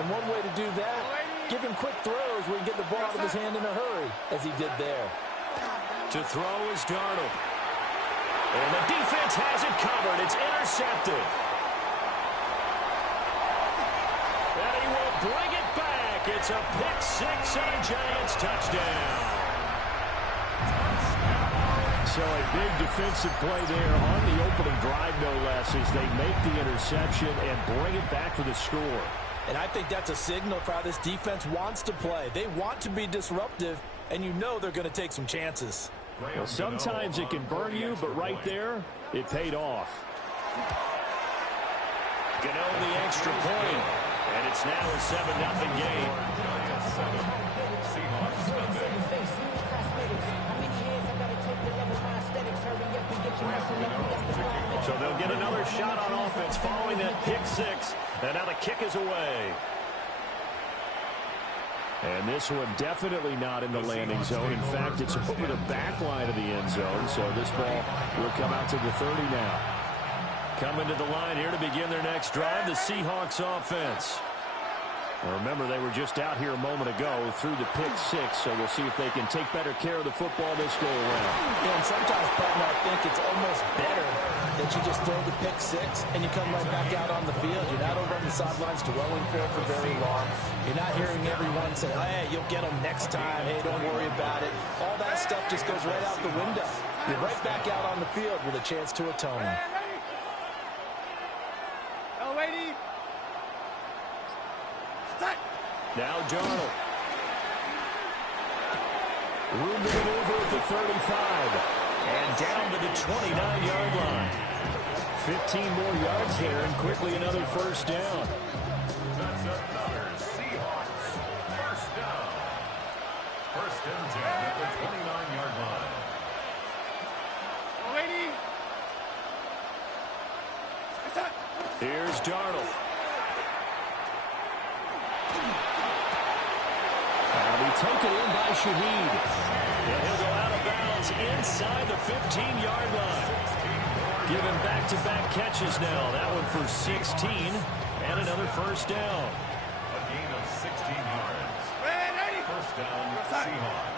And one way to do that, give him quick throws where he can get the ball out of his hand in a hurry, as he did there. To throw is Darnold. And the defense has it covered. It's intercepted. And he will bring it back. It's a pick six and a Giants touchdown. So a big defensive play there on the opening drive, no less, as they make the interception and bring it back for the score. And I think that's a signal for how this defense wants to play. They want to be disruptive, and you know they're going to take some chances. Well, sometimes it can burn you, but right there, it paid off. Gano the extra point, and it's now a 7-0 game. So they'll get another shot on offense following that pick six, and now the kick is away. And this one definitely not in the landing zone. In fact, it's over the back line of the end zone. So this ball will come out to the 30 now. Coming to the line here to begin their next drive, the Seahawks offense. Now remember, they were just out here a moment ago through the pick six. So we'll see if they can take better care of the football this go around. Yeah, and sometimes, Button, I think it's almost better that you just throw the pick six and you come right back out on the field. You're not over on the sidelines dwelling for it for very long. You're not hearing everyone say, hey, you'll get them next time. Hey, don't worry about it. All that stuff just goes right out the window. You're right back out on the field with a chance to atone. Now Darnold. Room to maneuver at the 35. And down to the 29-yard line. 15 more yards there, and quickly another first down. That's another Seahawks first down. First and 10 at the 29-yard line. Here's Darnold. That'll be taken in by Shaheed. And he'll go out of bounds inside the 15-yard line. Given back-to-back catches now. That one for 16 and another first down. A gain of 16 yards. First down, Seahawks.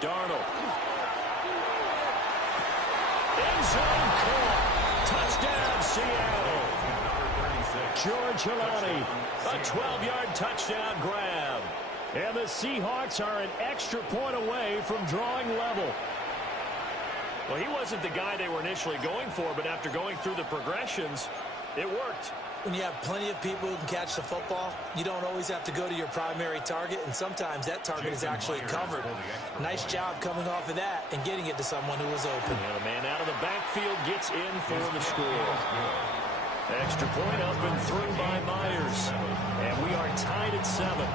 Darnold. End zone caught. Touchdown, Seattle. George Holani, a 12-yard touchdown grab. And the Seahawks are an extra point away from drawing level. Well, he wasn't the guy they were initially going for, but after going through the progressions, it worked. When you have plenty of people who can catch the football, you don't always have to go to your primary target, and sometimes that target is actually covered. Nice job coming off of that and getting it to someone who was open. And the man out of the backfield gets in for the score. Extra point up and through by Myers. And we are tied at 7.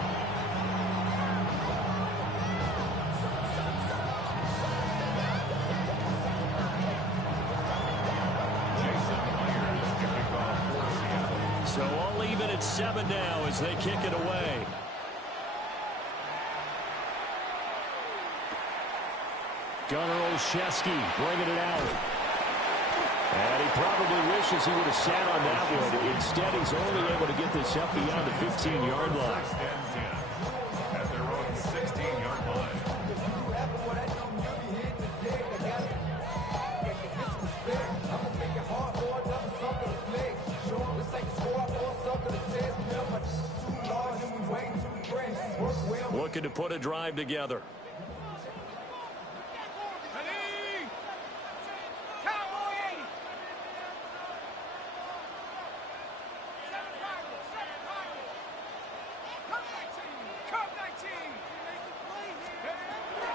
So all even at 7 now as they kick it away. Gunnar Olszewski bringing it out. And he probably wishes he would have sat on that one. Instead, he's only able to get this up beyond the 15-yard line. First and 10 at their own 16-yard line. Looking to put a drive together.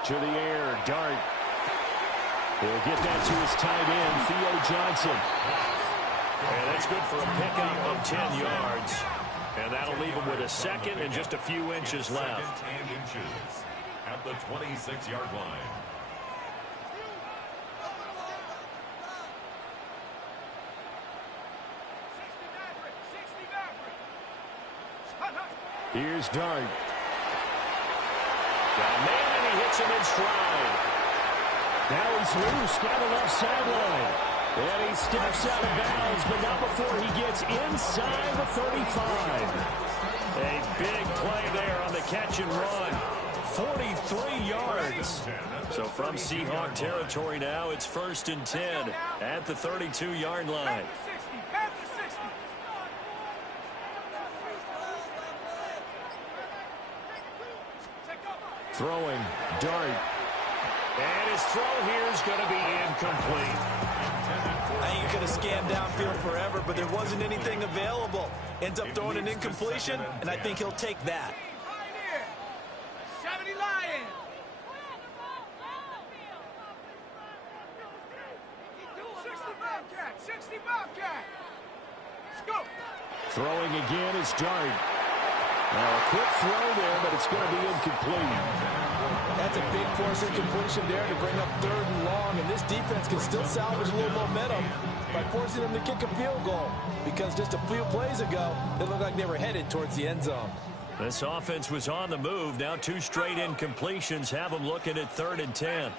To the air, Dart. He'll get that to his tight end, Theo Johnson. And that's good for a pickup of 10 yards. And that'll leave him with a second and just a few inches left. Second 10 inches at the 26-yard line. Here's Dart. Got a man, and he hits him in stride. Now he's loose down the left sideline. And he steps out of bounds, but not before he gets inside the 35. A big play there on the catch and run. 43 yards. So from Seahawk territory now, it's 1st and 10 at the 32-yard line. Throwing, Dart. And his throw here is going to be incomplete. I ain't going to scan downfield forever, but there wasn't anything available. Ends up throwing an incompletion, and I think he'll take that. 70 Lion. 60 Bobcat. 60 Bobcat. Let's go. Throwing again is Dart. Now a quick throw there, but it's going to be incomplete. That's a big force incompletion there to bring up 3rd and long, and this defense can still salvage a little momentum by forcing them to kick a field goal, because just a few plays ago, it looked like they were headed towards the end zone. This offense was on the move. Now 2 straight incompletions have them looking at 3rd and 10.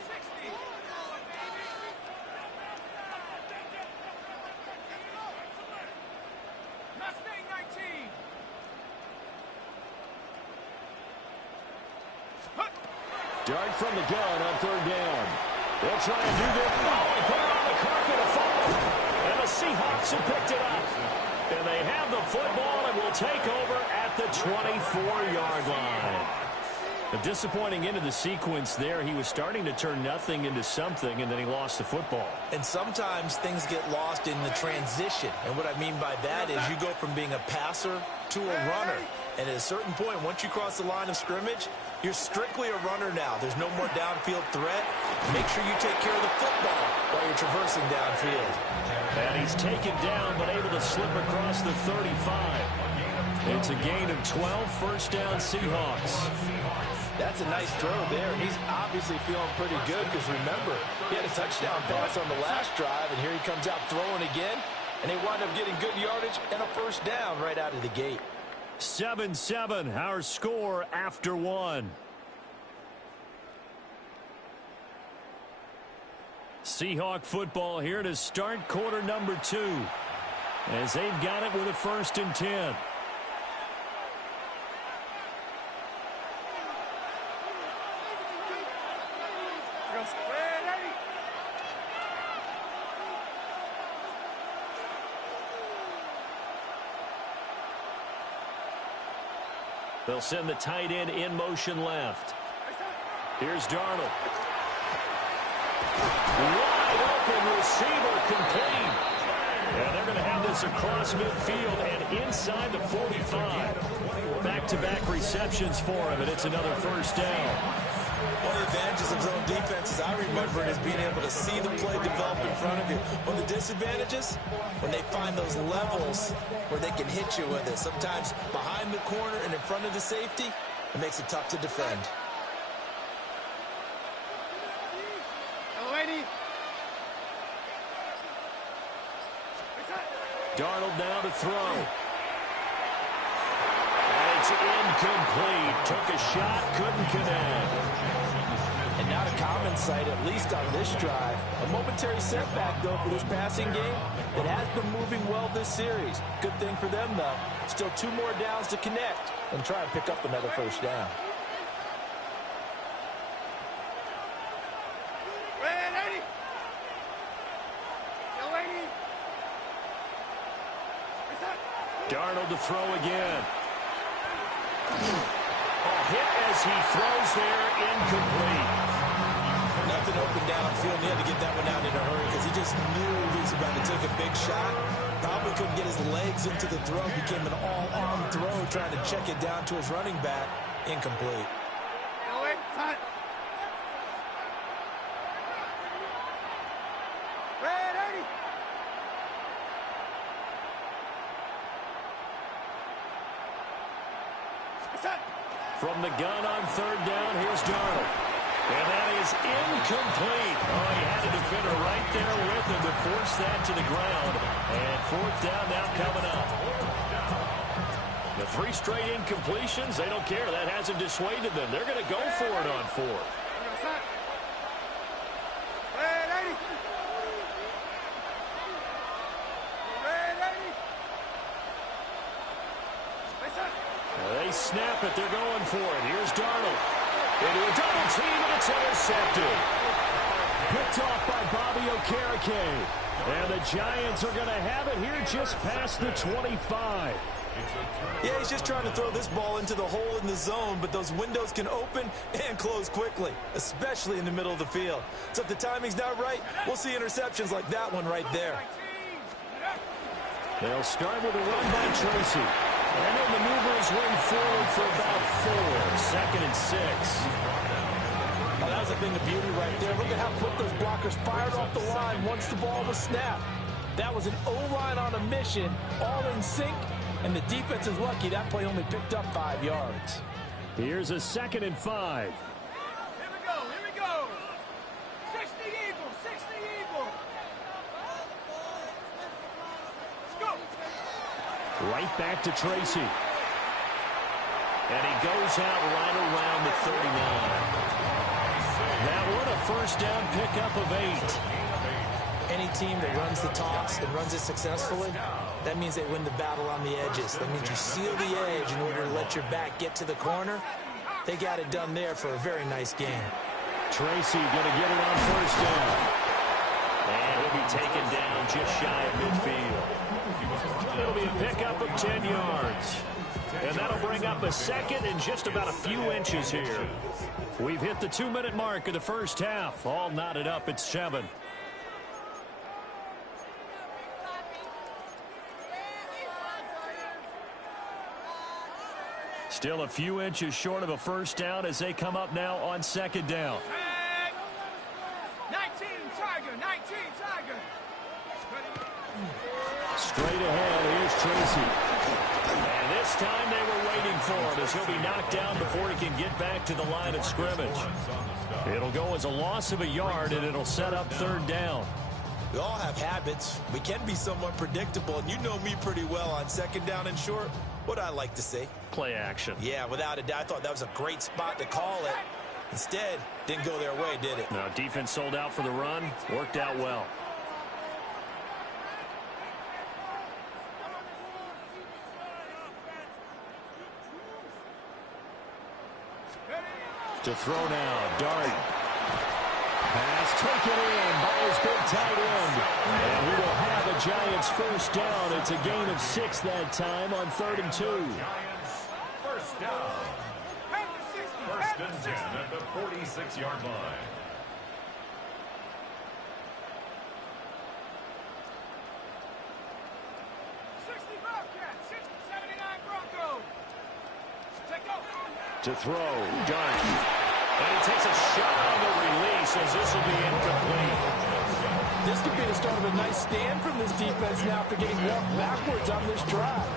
Mustang 19. Dart from the gun on 3rd down. They'll try and do this. Oh, he put it on the carpet, a fumble. And the Seahawks have picked it up. And they have the football and will take over at the 24-yard line. A disappointing end of the sequence there. He was starting to turn nothing into something, and then he lost the football. And sometimes things get lost in the transition. And what I mean by that is you go from being a passer to a runner. And at a certain point, once you cross the line of scrimmage, you're strictly a runner now. There's no more downfield threat. Make sure you take care of the football while you're traversing downfield. And he's taken down, but able to slip across the 35. It's a gain of 12, 1st down Seahawks. That's a nice throw there, and he's obviously feeling pretty good because, remember, he had a touchdown pass on the last drive, and here he comes out throwing again, and they wind up getting good yardage and a 1st down right out of the gate. 7-7, our score after 1. Seahawk football here to start quarter number 2, as they've got it with a 1st and 10. They'll send the tight end in motion left. Here's Darnold. Wide open receiver complete. And they're going to have this across midfield and inside the 45. Back-to-back receptions for him, and it's another 1st down. One of the advantages of zone defenses, I remember it, is being able to see the play develop in front of you. One of the disadvantages, when they find those levels where they can hit you with it. Sometimes behind the corner and in front of the safety, it makes it tough to defend. Darnold now to throw. And it's incomplete. Took a shot, couldn't connect. And not a common sight, at least on this drive. A momentary setback, though, for this passing game that has been moving well this series. Good thing for them, though. Still 2 more downs to connect and try and pick up another 1st down. Darnold to throw again. Hit as he throws there, incomplete. Nothing open downfield. He had to get that one out in a hurry because he just knew he was about to take a big shot. Probably couldn't get his legs into the throw. Became an all-arm throw, trying to check it down to his running back. Incomplete. From the gun on 3rd down, here's Darnold. And that is incomplete. Oh, he had a defender right there with him to force that to the ground. And 4th down now coming up. The 3 straight incompletions, they don't care. That hasn't dissuaded them. They're going to go for it on 4th. They snap it. They're going for it. Here's Darnold. Into a double team, and it's intercepted. Picked off by Bobby Okereke. And the Giants are going to have it here just past the 25. Yeah, he's just trying to throw this ball into the hole in the zone, but those windows can open and close quickly, especially in the middle of the field. So if the timing's not right, we'll see interceptions like that one right there. They'll start with a run by Tracy. And he'll maneuver his way forward for about 4. 2nd and 6. Oh, that was a thing of beauty right there. Look at how quick those blockers fired off the line once the ball was snapped. That was an O-line on a mission, all in sync, and the defense is lucky that play only picked up 5 yards. Here's a 2nd and 5. Here we go. 60 Eagles, 60 Eagles. Let's go. Right back to Tracy. And he goes out right around the 39. That one a first down pickup of 8. Any team that runs the toss and runs it successfully, that means they win the battle on the edges. That means you seal the edge in order to let your back get to the corner. They got it done there for a very nice game. Tracy going to get it on first down. And he'll be taken down just shy of midfield. It'll be a pickup of 10 yards. And that'll bring up a 2nd and just about a few inches here. We've hit the 2-minute mark of the first half. All knotted up at 7. Still a few inches short of a first down as they come up now on 2nd down. 19 Tiger, 19 Tiger. Straight ahead, here's Tracy. And this time they were waiting for him as he'll be knocked down before he can get back to the line of scrimmage. It'll go as a loss of a yard, and it'll set up 3rd down. We all have habits. We can be somewhat predictable, and you know me pretty well on 2nd down and short. What I like to say? Play action. Yeah, without a doubt, I thought that was a great spot to call it. Instead, didn't go their way, did it? No, defense sold out for the run. Worked out well. To throw now, Dart. Pass taken in by his big tight end. And we will have a Giants first down. It's a gain of 6 that time on 3rd and 2. Giants first down. First and 10 at the 46-yard line. To throw, Dart. And he takes a shot on the release as this will be incomplete. This could be the start of a nice stand from this defense now after getting walked backwards on this drive.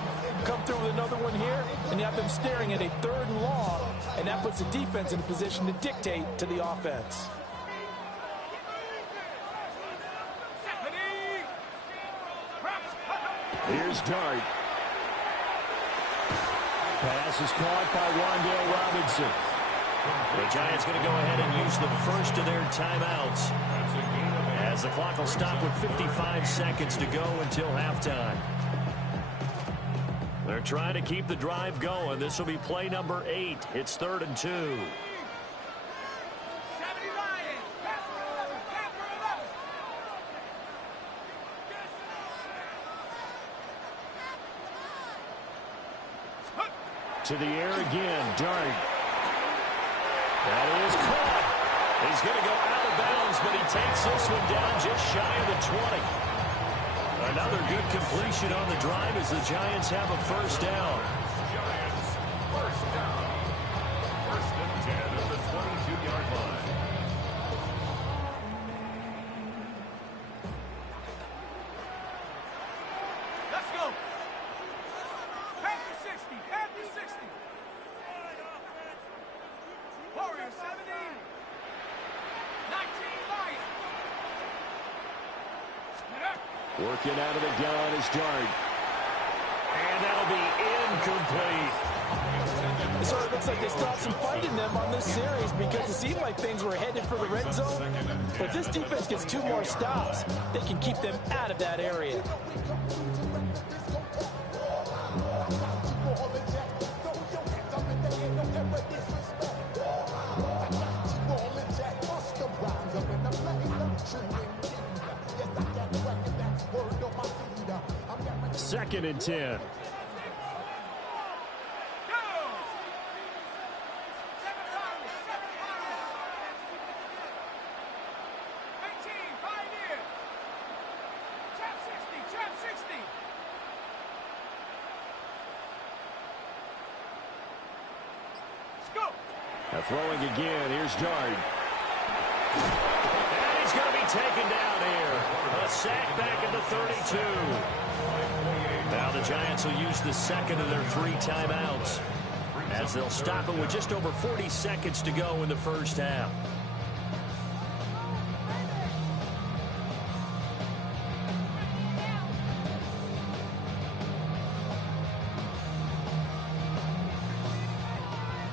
Come through with another one here, and you have them staring at a 3rd and long, and that puts the defense in a position to dictate to the offense. Here's Dart. Pass is caught by Wan'Dale Robinson. The Giants going to go ahead and use the first of their timeouts as the clock will stop with 55 seconds to go until halftime. They're trying to keep the drive going. This will be play number 8. It's 3rd and 2. To the air again, Dart. That is caught. He's going to go out of bounds, but he takes this one down just shy of the 20. Another good completion on the drive as the Giants have a first down. Giants first down. First and 10 at the 22-yard line. Let's go. Panther 60, Panther 60. Warrior 70. 19 Lions. Working out of the gun is Dart. And that'll be incomplete. It sort of looks like they still have some fight in them on this series because it seemed like things were headed for the red zone. But this defense gets 2 more stops. They can keep them out of that area. Second and 10. Throwing again. Here's Dart. And he's going to be taken down here. A sack back at the 32. Now the Giants will use the second of their 3 timeouts as they'll stop it with just over 40 seconds to go in the first half.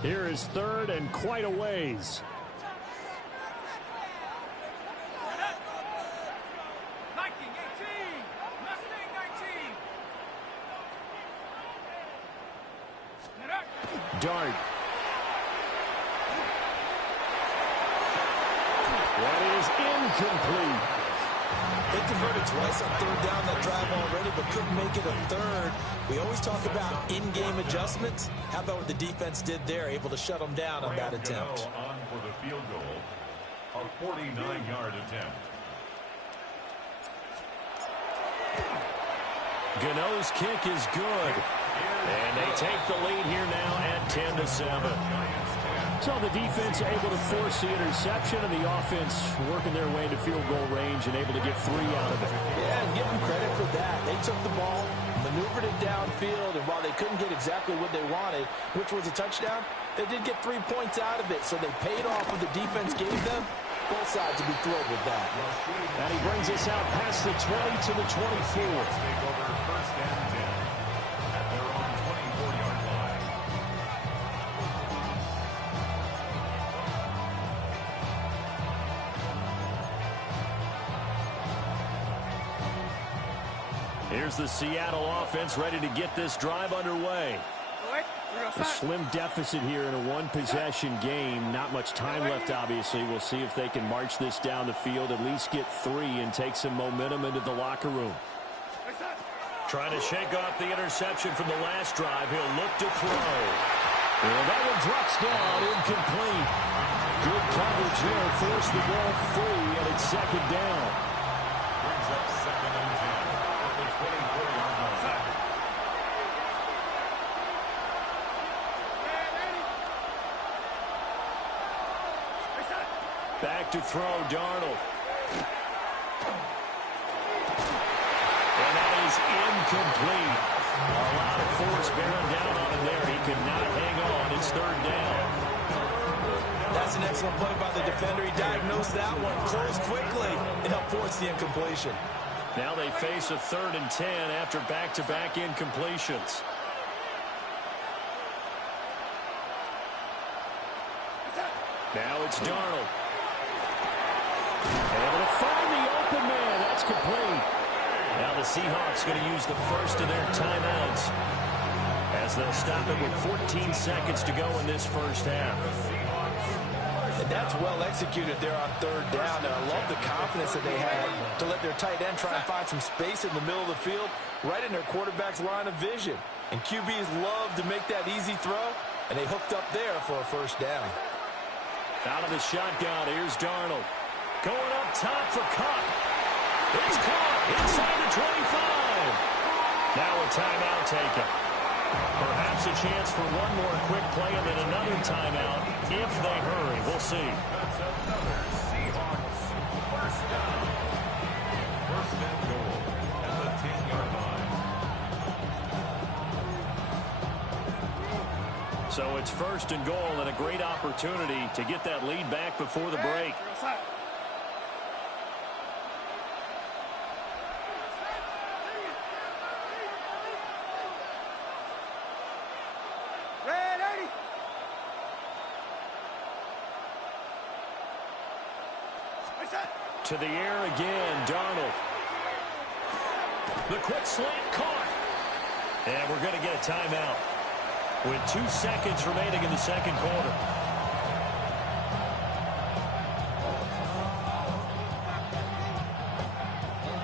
Here is third and quite a ways. Dart. That is incomplete. They converted twice on third down that drive already, but couldn't make it a third. We always talk about in-game adjustments. How about what the defense did there, able to shut them down on that attempt? On for the field goal, a 49-yard attempt. Gano's kick is good. And they take the lead here now at 10-7. So the defense able to force the interception, and the offense working their way into field goal range and able to get 3 out of it. Yeah, and give them credit for that. They took the ball, maneuvered it downfield, and while they couldn't get exactly what they wanted, which was a touchdown, they did get 3 points out of it, so they paid off what the defense gave them. Both sides would be thrilled with that. And he brings us out past the 20 to the 24. Take over first and 10 at their own 24-yard line. Here's the Seattle offense ready to get this drive underway. A slim deficit here in a 1-possession game. Not much time left, obviously. We'll see if they can march this down the field, at least get 3 and take some momentum into the locker room. Trying to shake off the interception from the last drive. He'll look to throw. Well, that one drops down, incomplete. Good coverage there, forced the ball free, and it's second down. Brings up second and 10 at the 24-yard line. Back to throw, Darnold. And that is incomplete. A lot of force bearing down on him there. He could not hang on. It's third down. That's an excellent play by the defender. He diagnosed that one, closed quickly, and helped force the incompletion. Now they face a 3rd and 10 after back-to-back incompletions. Now it's Darnold. Able to find the open man. That's complete. Now the Seahawks going to use the first of their timeouts as they'll stop it with 14 seconds to go in this first half. And that's well executed there on third down. And I love the confidence that they had to let their tight end try and find some space in the middle of the field, right in their quarterback's line of vision. And QBs love to make that easy throw, and they hooked up there for a first down. Out of the shotgun, here's Darnold. Going up top for Kupp. It's caught inside the 25. Now a timeout taken. Perhaps a chance for one more quick play and then another timeout if they hurry. We'll see. That's another Seahawks first down. First and goal at the 10-yard line. So it's first and goal and a great opportunity to get that lead back before the break. To the air again, Darnold. The quick slant caught. And we're going to get a timeout with 2 seconds remaining in the second quarter.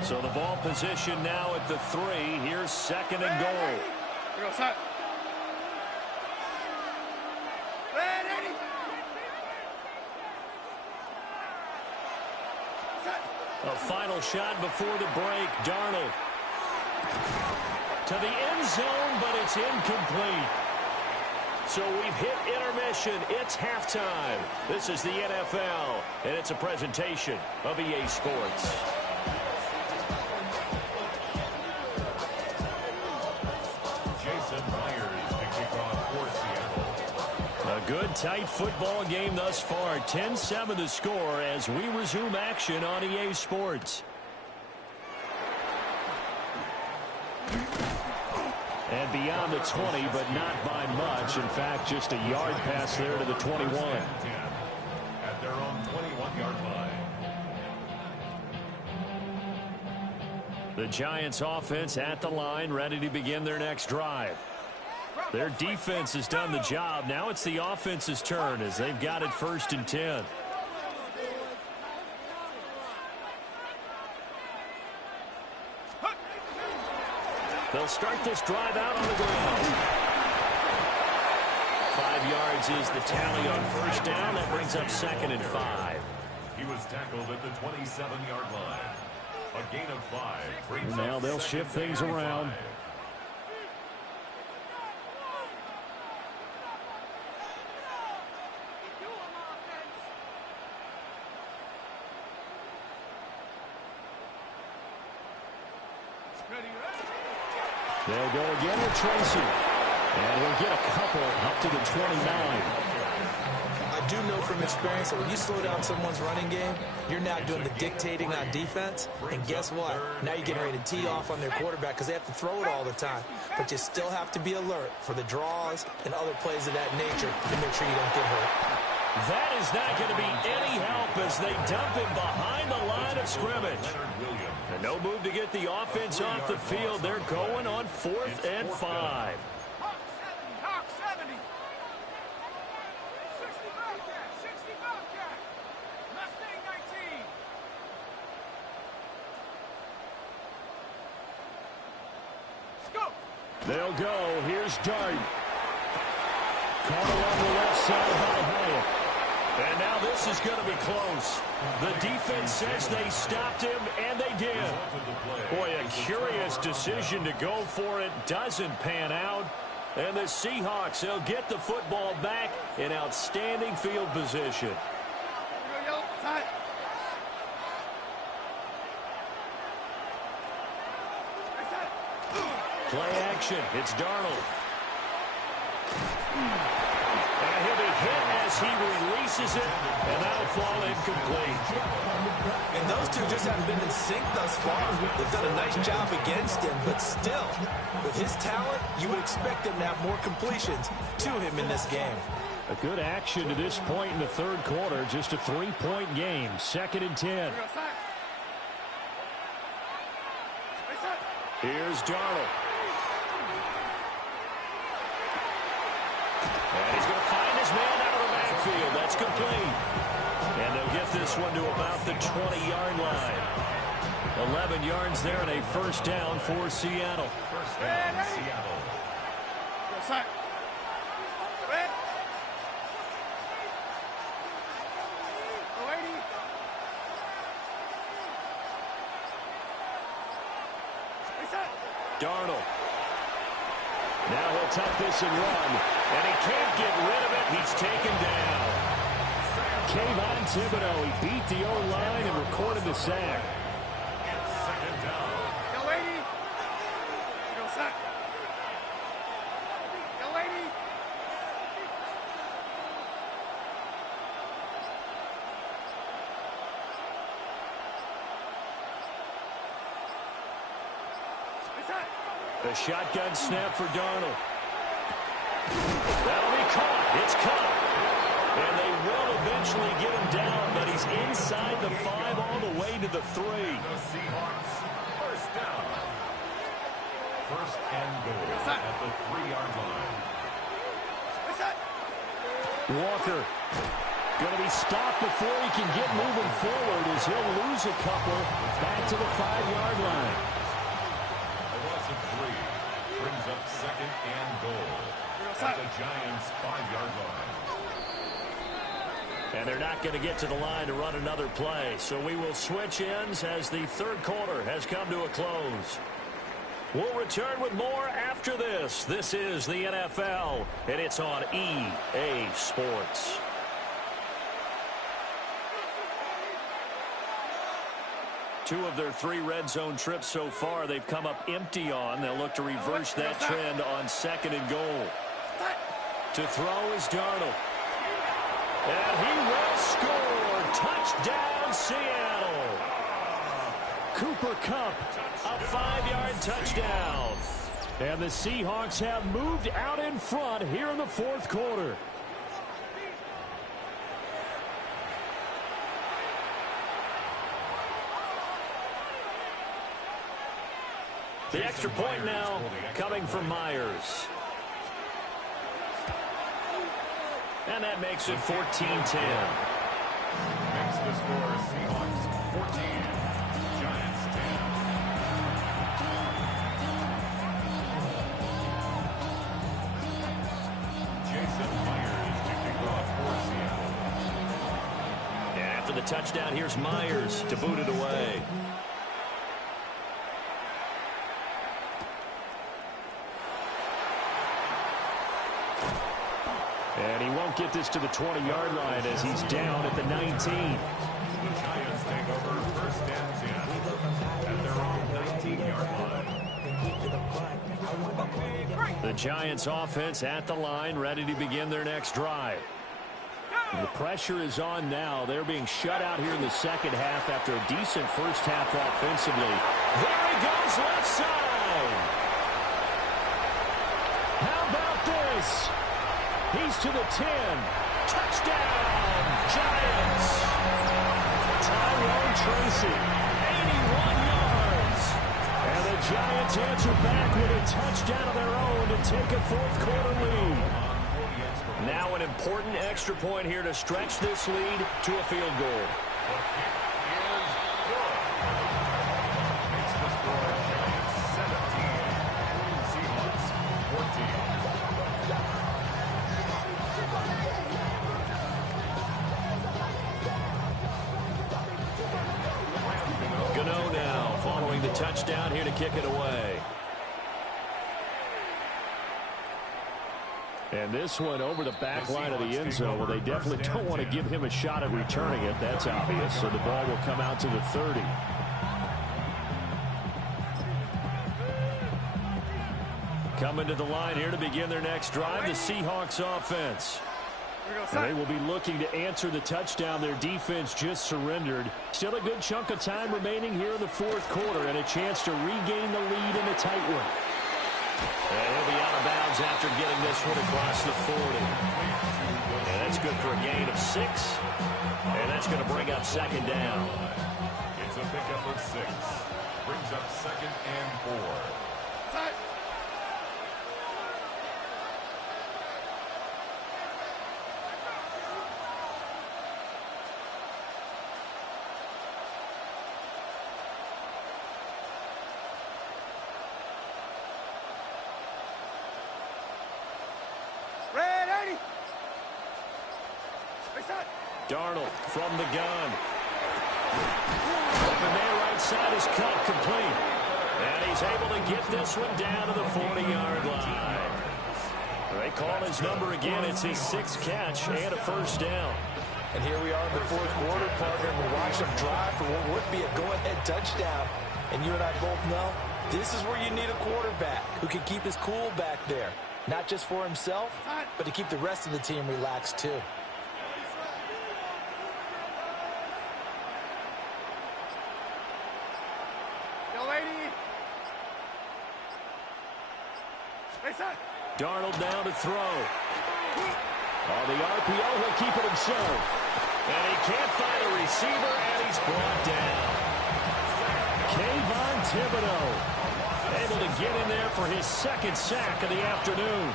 So the ball position now at the 3. Here's second and goal. A final shot before the break. Darnold to the end zone, but it's incomplete. So we've hit intermission. It's halftime. This is the NFL, and it's a presentation of EA Sports. Jason Myers to kick off for Seattle. A good, tight football game thus far. 10-7 the score as we resume action on EA Sports. And beyond the 20, but not by much. In fact, just a yard pass there to the 21. At their own 21-yard line. The Giants offense at the line, ready to begin their next drive. Their defense has done the job. Now it's the offense's turn as they've got it 1st and 10. They'll start this drive out on the ground. 5 yards is the tally on 1st down. That brings up 2nd and 5. He was tackled at the 27-yard line. A gain of 5. Now they'll shift things around. They'll go again with Tracy. And he'll get a couple up to the 29. I do know from experience that when you slow down someone's running game, you're now doing the dictating on defense. And guess what? Now you're getting ready to tee off on their quarterback because they have to throw it all the time. But you still have to be alert for the draws and other plays of that nature to make sure you don't get hurt. That is not going to be any help as they dump him behind the line of scrimmage. And no move to get the offense off the field. They're going on 4th and 5. Hawk 70. 60 Bobcat. 60 Bobcat. Mustang 19. Go. They'll go. Here's Dart. Caught along the left side by Hyatt. And now this is going to be close. The defense says they stopped him, and they did. Boy, a curious decision to go for it. Doesn't pan out. And the Seahawks, they'll get the football back in outstanding field position. Play action. It's Darnold. And he'll be hit as he releases it, and that'll fall incomplete. And those two just haven't been in sync thus far. They've done a nice job against him, but still, with his talent, you would expect him to have more completions to him in this game. A good action to this point in the 3rd quarter. Just a 3-point game. 2nd and 10. Here's Darnold. And he's going to find his man out of the backfield. That's complete. And they'll get this one to about the 20-yard line. 11 yards there and a 1st down for Seattle. 1st down, Seattle. Darnold. Now he'll tuck this and run. And he can't get rid of it. He's taken down. Kayvon Thibodeau, he beat the O-line and recorded the sack. It's 2nd down. Yo, lady. Yo, sack. Yo, lady. The shotgun snap for Darnold. That'll be caught. It's caught. And they will eventually get him down, but he's inside second to 5 all the way to the 3. The Seahawks, first down. First and goal at the 3-yard line. Walker going to be stopped before he can get moving forward as he'll lose a couple back to the 5-yard line. A loss of 3 brings up second and goal at the Giants' 5-yard line. And they're not going to get to the line to run another play. So we will switch ends as the third quarter has come to a close. We'll return with more after this. This is the NFL, and it's on EA Sports. Two of their 3 red zone trips so far they've come up empty on. They'll look to reverse that trend on second and goal. To throw is Darnold. And he will score. Touchdown, Seattle. Cooper Kupp, a 5-yard touchdown. And the Seahawks have moved out in front here in the fourth quarter. The extra point now coming from Myers. And that makes it 14-10. Makes the score Seahawks 14, Giants 10. Jason Myers kicking off for Seattle. And after the touchdown, here's Myers to boot it away. And he won't get this to the 20-yard line as he's down at the 19. The Giants take over first and 10 at their own 19-yard line. The Giants offense at the line, ready to begin their next drive. And the pressure is on now. They're being shut out here in the second half after a decent first half offensively. There he goes, left side. How about this? He's to the 10. Touchdown, Giants. Tyrone Tracy, 81 yards. And the Giants answer back with a touchdown of their own to take a fourth quarter lead. Now an important extra point here to stretch this lead to a field goal. Makes the score Giants 17, Seahawks 14. Gano now following the touchdown here to kick it away. And this one over the back line of the end zone. Well, they definitely don't want to give him a shot at returning it. That's obvious. So the ball will come out to the 30. Coming to the line here to begin their next drive, the Seahawks offense. And they will be looking to answer the touchdown their defense just surrendered. Still a good chunk of time remaining here in the fourth quarter and a chance to regain the lead in a tight one. And he'll be out of bounds after getting this one across the 40. And that's good for a gain of 6. And that's going to bring up second down. It's a pickup of 6. Brings up second and 4. Darnold from the gun. And the man right side is cut complete. And he's able to get this one down to the 40-yard line. They call his number again. It's his 6th catch and a first down. And here we are in the fourth quarter, partner. We watch them drive for what would be a go-ahead touchdown. And you and I both know this is where you need a quarterback who can keep his cool back there. Not just for himself, but to keep the rest of the team relaxed too. Darnold now to throw. On the RPO, he'll keep it himself. And he can't find a receiver, and he's brought down. Kayvon Thibodeaux able to get in there for his second sack of the afternoon.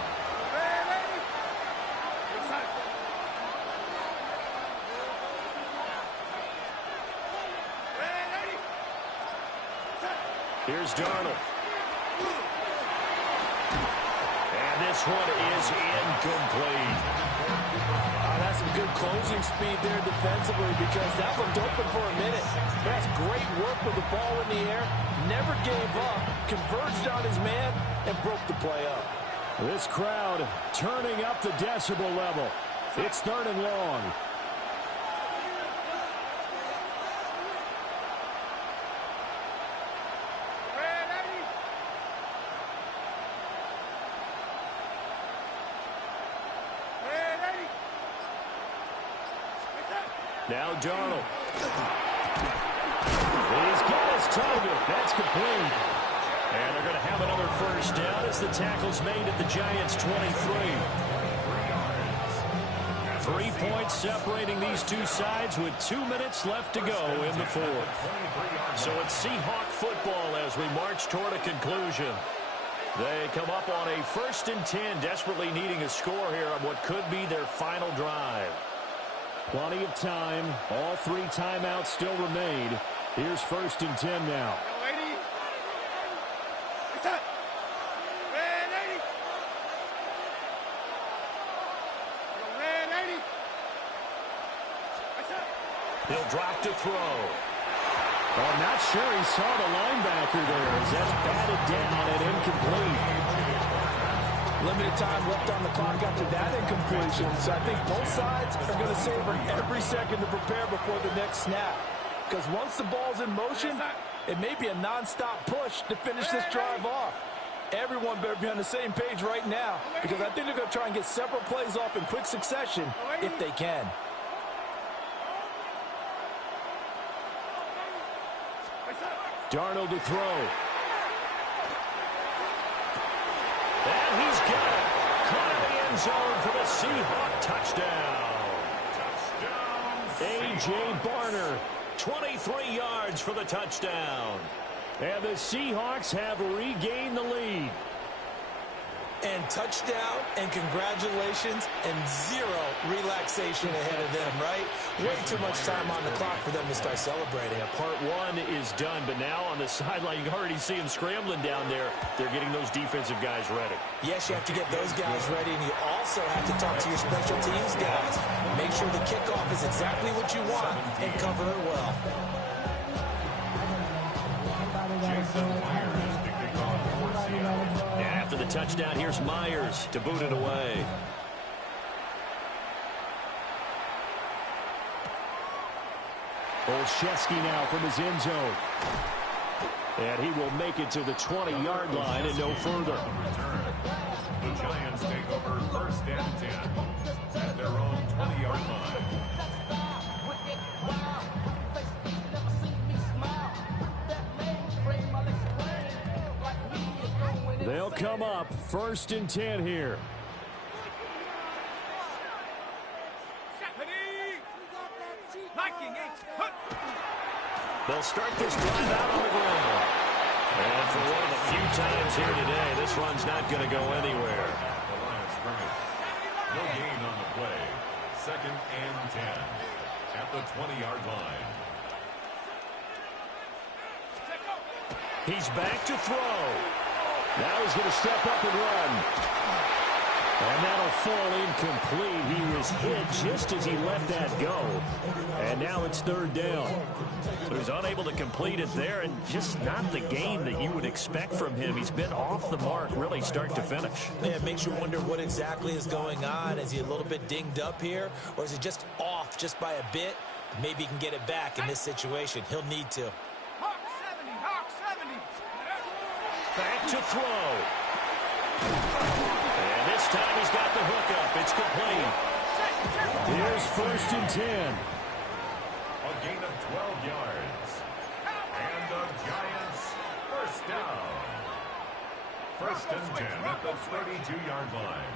Here's Darnold. And this one is incomplete. That's some good closing speed there defensively because that looked open for a minute. That's great work with the ball in the air. Never gave up, converged on his man, and broke the play up. This crowd turning up the decibel level. It's 3rd and long. Now Darnold. He's got his target. That's complete. And they're going to have another first down as the tackle's made at the Giants' 23. 3 points separating these two sides with 2 minutes left to go in the fourth. So it's Seahawk football as we march toward a conclusion. They come up on a 1st and 10, desperately needing a score here on what could be their final drive. Plenty of time. All 3 timeouts still remain. Here's 1st and 10 now. He'll drop to throw. Well, I'm not sure he saw the linebacker there as that's batted down and incomplete. Limited time left on the clock after that incompletion, so I think both sides are going to savor every second to prepare before the next snap. Because once the ball's in motion, it may be a non-stop push to finish this drive off. Everyone better be on the same page right now because I think they're going to try and get several plays off in quick succession if they can. Darnold to throw. And he's got it. Caught in the end zone for the Seahawk touchdown. A.J. Barner, 23 yards for the touchdown. And the Seahawks have regained the lead. And touchdown, and congratulations, and zero relaxation ahead of them, right? Way too much time on the clock for them to start celebrating. Yeah, part 1 is done, but now on the sideline, you can already see them scrambling down there. They're getting those defensive guys ready. Yes, you have to get those guys ready, and you also have to talk to your special teams guys. Make sure the kickoff is exactly what you want and cover it well. Jason Myers to kick off for Seattle. And after the touchdown, here's Myers to boot it away. Olszewski now from his end zone. And he will make it to the 20-yard line and no further. The Giants take over 1st and 10 at their own 20-yard line. They'll come up 1st and 10 here. They'll start this drive out on the ground. And for one of the few times here today, this run's not going to go anywhere. The line of scrimmage. No gain on the play. 2nd and 10 at the 20-yard line. He's back to throw. Now he's going to step up and run. And that'll fall incomplete. He was hit just as he let that go. And now it's 3rd down. So he's unable to complete it there, and just not the game that you would expect from him. He's been off the mark really start to finish. Yeah, it makes you wonder what exactly is going on. Is he a little bit dinged up here, or is he just off just by a bit? Maybe he can get it back in this situation. He'll need to. Hawk 70, Hawk 70. Back to throw. And this time he's got the hook up. It's complete. Here's 1st and 10. A gain of 12 yards. And the Giants 1st down. 1st and 10 at the 32-yard line.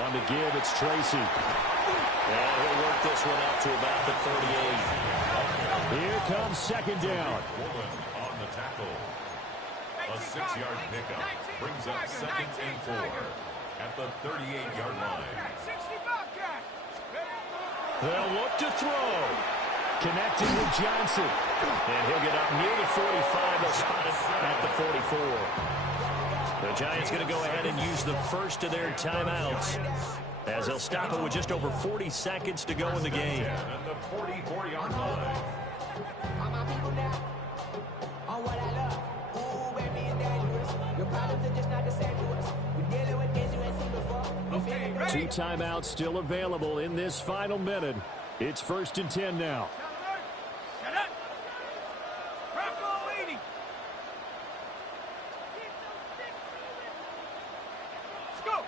On the give, it's Tracy. And he'll work this one out to about the 38. Here comes second down. Woolen on the tackle. A 6-yard pickup brings up 2nd and 4 at the 38-yard line. 60 Bobcat. They'll look to throw. Connecting with Johnson. And he'll get up near the 45. They'll spot it at the 44. The Giants going to go ahead and use the first of their timeouts, as they'll stop it with just over 40 seconds to go in the game. And the 44-yard line. Two timeouts still available in this final minute. It's 1st and 10 now. Shut up. Bronco leading. Let's go.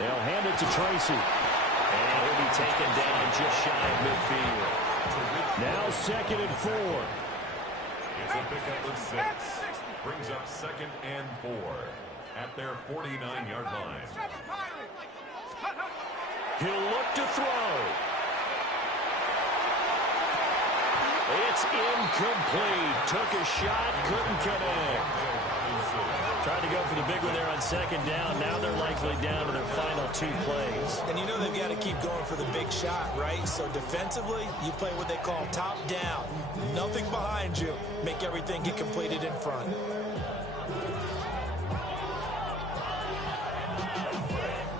They'll hand it to Tracy. And he'll be taken down just shy of midfield. Now 2nd and 4. It's a pickup of 6. Brings up 2nd and 4 at their 49-yard line. He'll look to throw. It's incomplete. Took a shot, couldn't connect. Tried to go for the big one there on 2nd down. Now they're likely down to their final 2 plays. And you know they've got to keep going for the big shot, right? So defensively, you play what they call top down. Nothing behind you. Make everything get completed in front.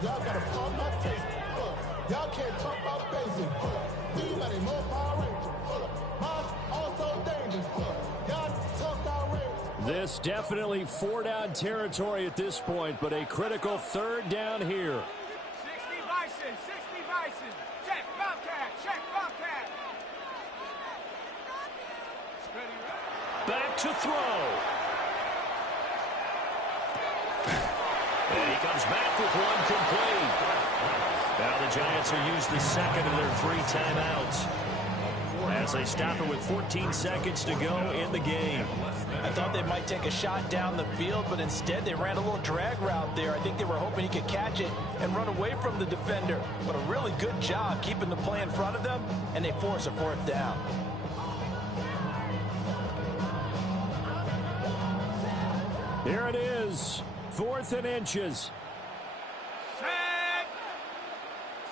Y'all gotta pump my taste. Y'all can't talk about basic. We got a more Power Ranger. Mine's also dangerous. Y'all talk outrageous. This definitely 4-down territory at this point, but a critical 3rd down here. 60 Bison. 60 Bison. Check Bobcat. Check Bobcat. Ready, right? Back to throw. And he comes back with one complete. Now the Giants will use the 2nd of their 3 timeouts, as they stop it with 14 seconds to go in the game. I thought they might take a shot down the field, but instead they ran a little drag route there. I think they were hoping he could catch it and run away from the defender. But a really good job keeping the play in front of them, and they force a 4th down. Here it is, 4th and inches. Set.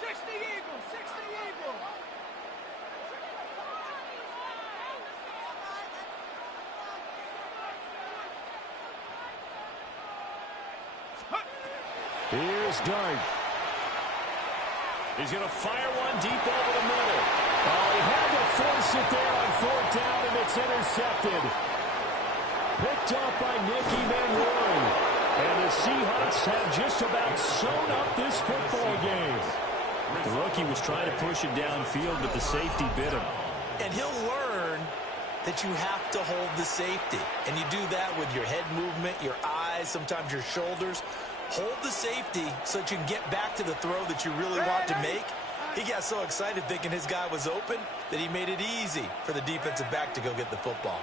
60 Eagle. 60 Eagle. Here's Dart. He's going to fire one deep over the middle. Oh, he had to force it there on 4th down, and it's intercepted. Picked up by Nicky Manroy. And the Seahawks have just about sewn up this football game. The rookie was trying to push it downfield, but the safety bit him. And he'll learn that you have to hold the safety. And you do that with your head movement, your eyes, sometimes your shoulders. Hold the safety so that you can get back to the throw that you really want to make. He got so excited thinking his guy was open that he made it easy for the defensive back to go get the football.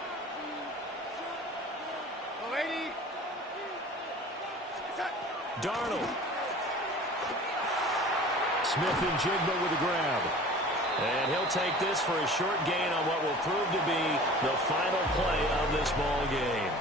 Darnold. Smith-Njigba with a grab. And he'll take this for a short gain on what will prove to be the final play of this ball game.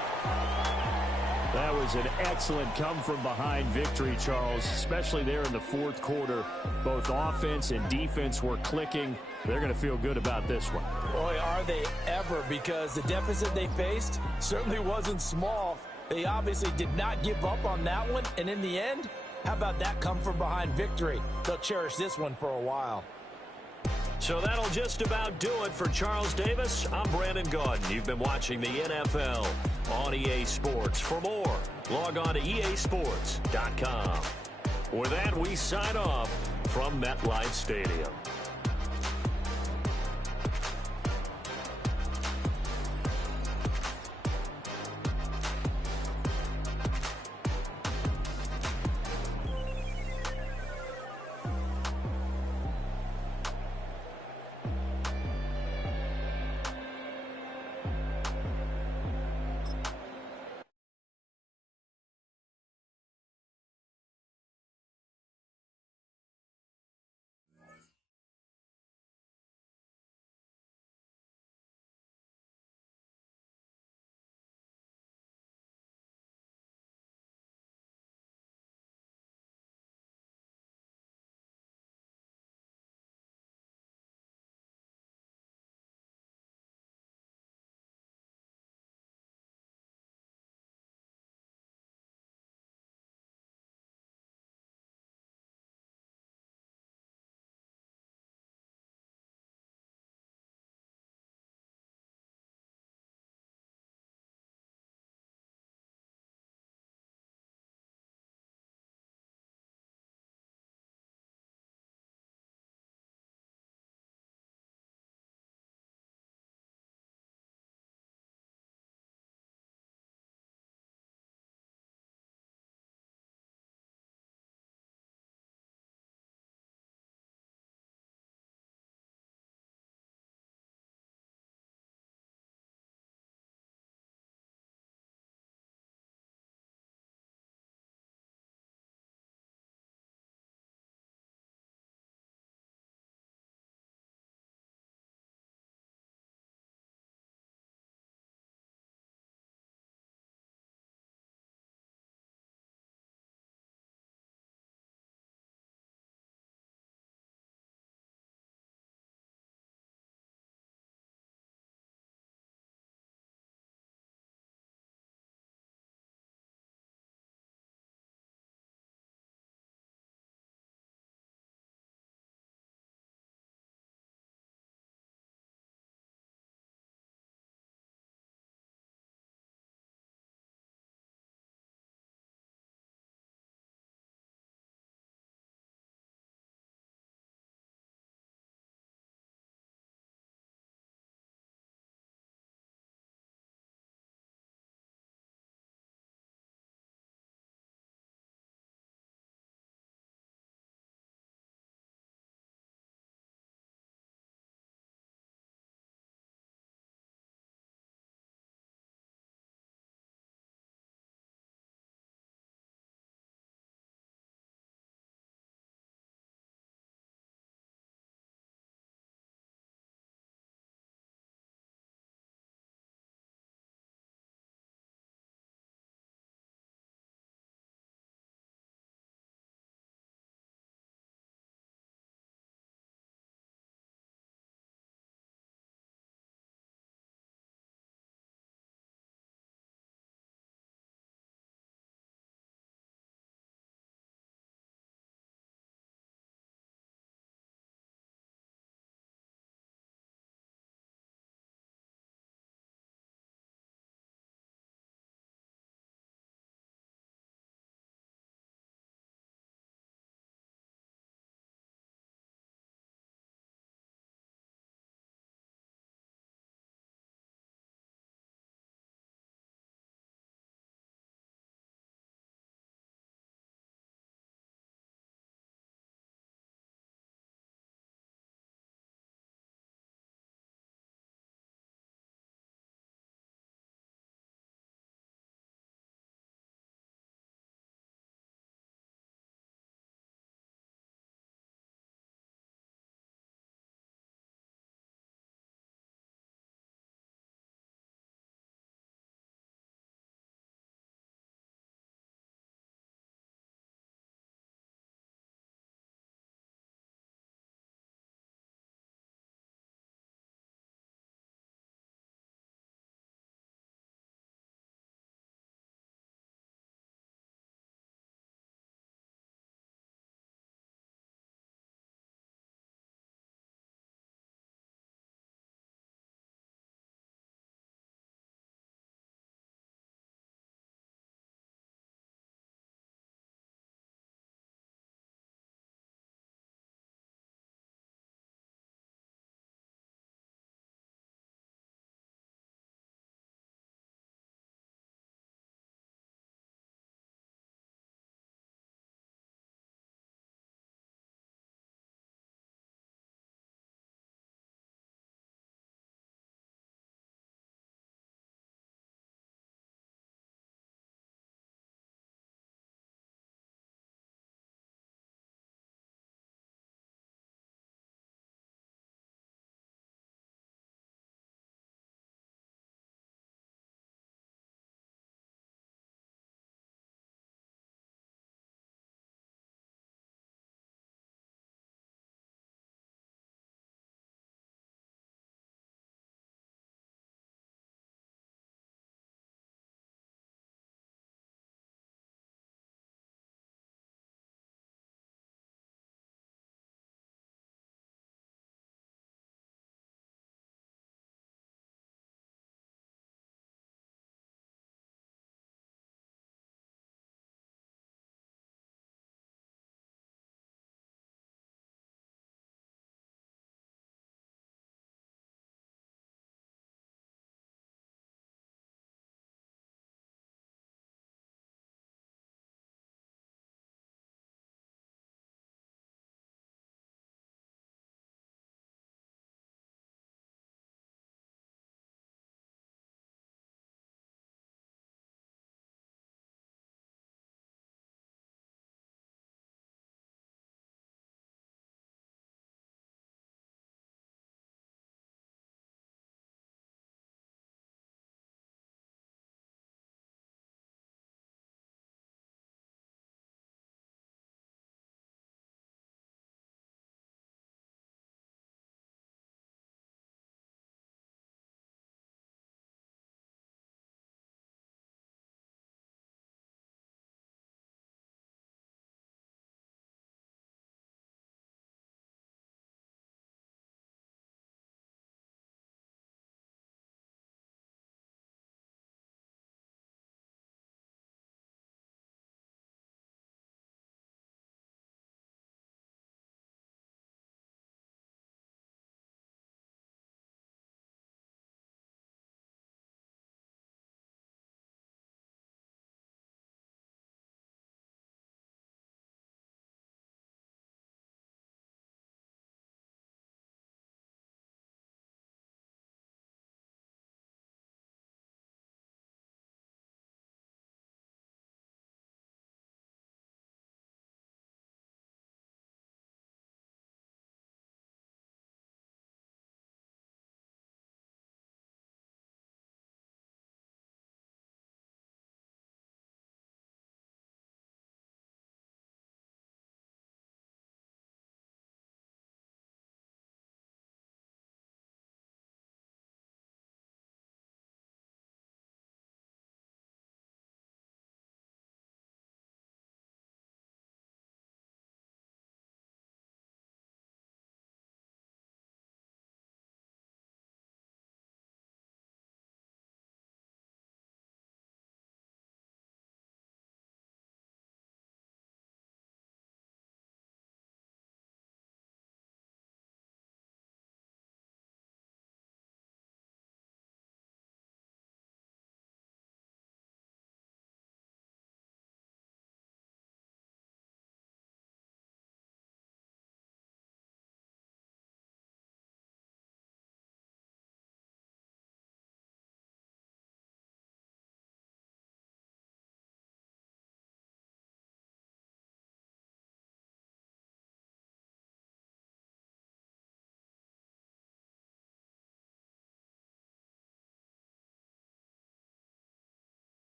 That was an excellent come-from-behind victory, Charles, especially there in the 4th quarter. Both offense and defense were clicking. They're going to feel good about this one. Boy, are they ever, because the deficit they faced certainly wasn't small. They obviously did not give up on that one, and in the end, how about that come-from-behind victory? They'll cherish this one for a while. So that'll just about do it for Charles Davis. I'm Brandon Gaudin. You've been watching the NFL on EA Sports. For more, log on to easports.com. With that, we sign off from MetLife Stadium.